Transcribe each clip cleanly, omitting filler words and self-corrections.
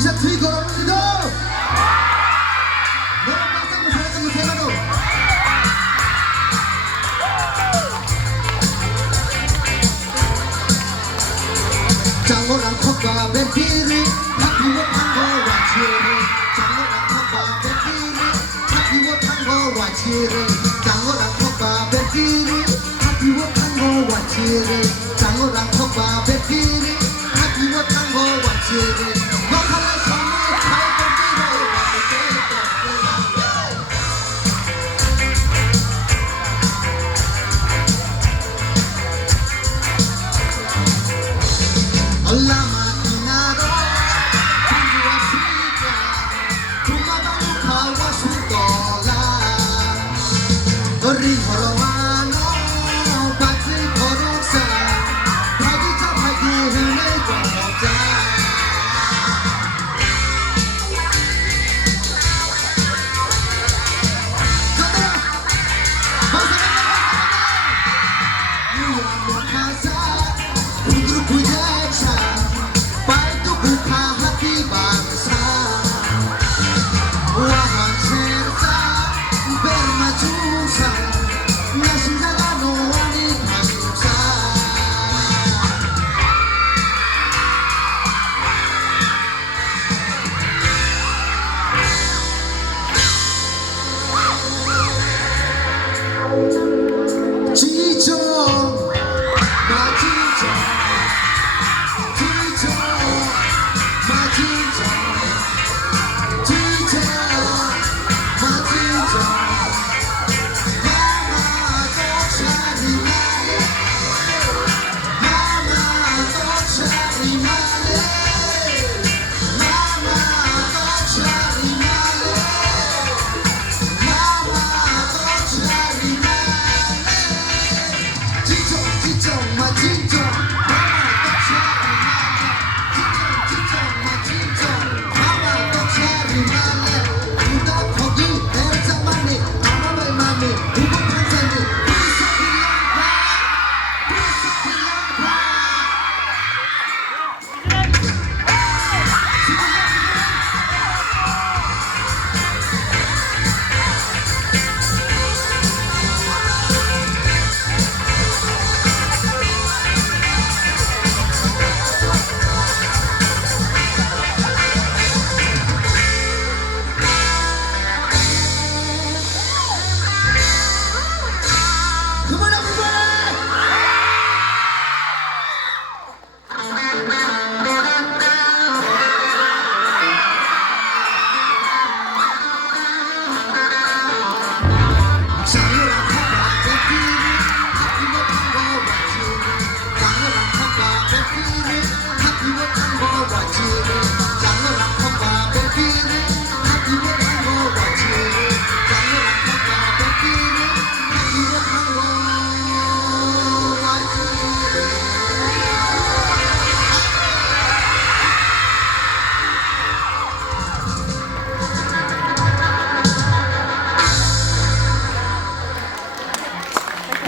기사 트위거 여러분들도 너랑 빡센 거 잘했던 거 대가로 장어랑 컵과 뱀피를 다 비워탄 거 와치를 장어랑 컵과 뱀피를 다 비워탄 거 와치를 장어랑 컵과 뱀피를 다 비워탄 거 와치를 장어랑 컵과 뱀피를 다 비워탄 거 와치를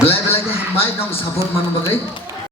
Belai-belainya mai dong support mana bagai